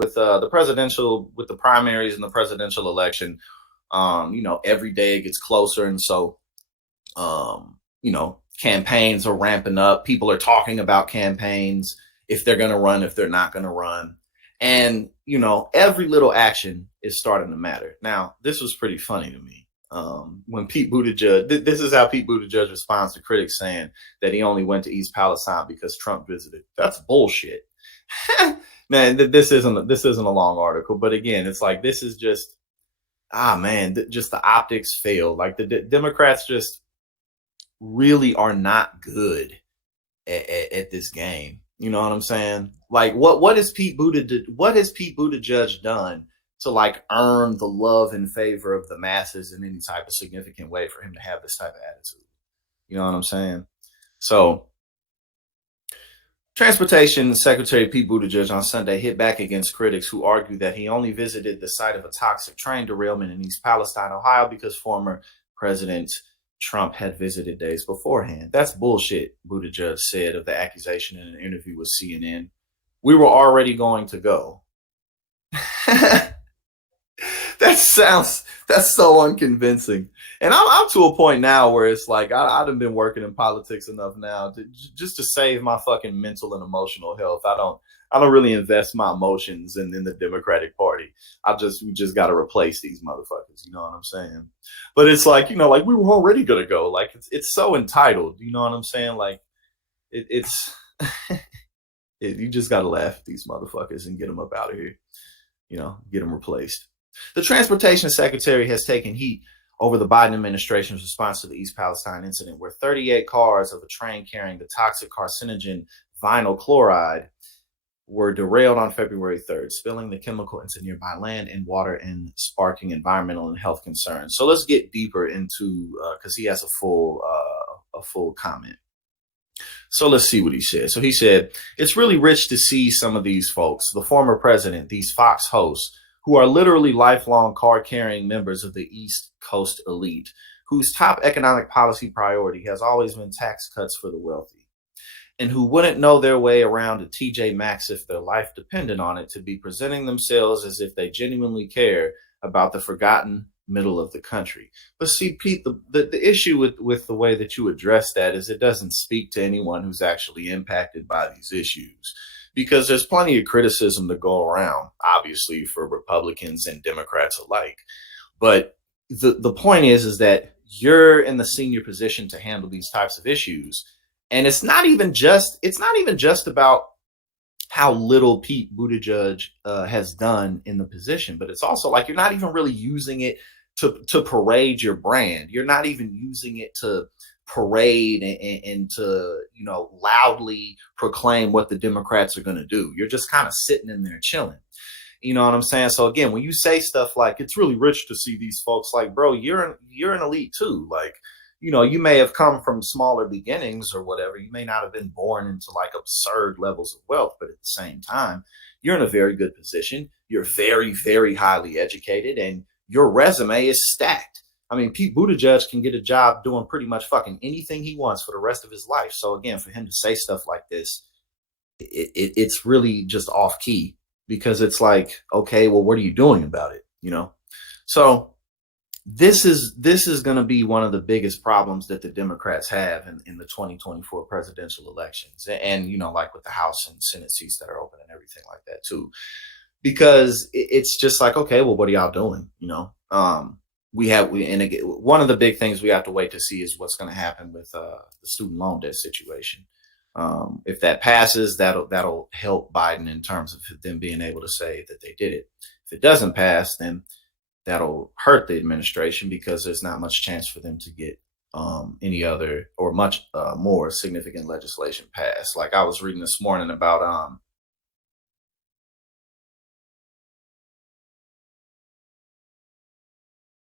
with the primaries and the presidential election, every day it gets closer. And so, campaigns are ramping up. People are talking about campaigns, if they're going to run, if they're not going to run. And, every little action is starting to matter. Now, this was pretty funny to me. When Pete Buttigieg, this is how Pete Buttigieg responds to critics saying that he only went to East Palestine because Trump visited. That's bullshit. Man, this isn't a long article, but again, it's like, this is just, just the optics failed. Like the Democrats just really are not good at this game. You know what I'm saying? Like, what has Pete Buttigieg done to like earn the love and favor of the masses in any type of significant way for him to have this type of attitude? You know what I'm saying? So, Transportation Secretary Pete Buttigieg on Sunday hit back against critics who argue that he only visited the site of a toxic train derailment in East Palestine, Ohio, because former President Trump had visited days beforehand. That's bullshit, Buttigieg said of the accusation in an interview with CNN. We were already going to go. That's so unconvincing. And I'm to a point now where it's like, I've been working in politics enough now just to save my fucking mental and emotional health. I don't really invest my emotions in the Democratic Party. We just got to replace these motherfuckers. You know what I'm saying? But it's like, like we were already going to go. Like it's so entitled. You know what I'm saying? Like it's you just got to laugh at these motherfuckers and get them up out of here. Get them replaced. The transportation secretary has taken heat over the Biden administration's response to the East Palestine incident, where 38 cars of a train carrying the toxic carcinogen vinyl chloride were derailed on February 3rd, spilling the chemical into nearby land and water and sparking environmental and health concerns. So let's get deeper into, because he has a full comment. So let's see what he said. So he said, it's really rich to see some of these folks, the former president, these Fox hosts, who are literally lifelong card-carrying members of the East Coast elite, whose top economic policy priority has always been tax cuts for the wealthy, and who wouldn't know their way around a TJ Maxx if their life depended on it, to be presenting themselves as if they genuinely care about the forgotten middle of the country. But see, Pete, the issue with the way that you address that is it doesn't speak to anyone who's actually impacted by these issues. Because there's plenty of criticism to go around, obviously, for Republicans and Democrats alike. But the point is that you're in the senior position to handle these types of issues. And it's not even just about how little Pete Buttigieg has done in the position, but it's also like you're not even really using it to parade your brand. You're not even using it to parade and to loudly proclaim what the Democrats are going to do. You're just kind of sitting in there chilling. You know what I'm saying? So again, when you say stuff like it's really rich to see these folks, like, bro, you're an elite too. Like, you may have come from smaller beginnings or whatever. You may not have been born into like absurd levels of wealth, but at the same time, you're in a very good position. You're very, very highly educated, and your resume is stacked. I mean, Pete Buttigieg can get a job doing pretty much fucking anything he wants for the rest of his life. So again, for him to say stuff like this, it's really just off key, because it's like, okay, well, what are you doing about it? So this is going to be one of the biggest problems that the Democrats have in the 2024 presidential elections. And, like with the House and Senate seats that are open and everything like that too, because it's just like, okay, well, what are y'all doing? And again, one of the big things we have to wait to see is what's going to happen with the student loan debt situation. If that passes, that'll help Biden in terms of them being able to say that they did it. If it doesn't pass, then that'll hurt the administration, because there's not much chance for them to get any other or much more significant legislation passed. Like I was reading this morning about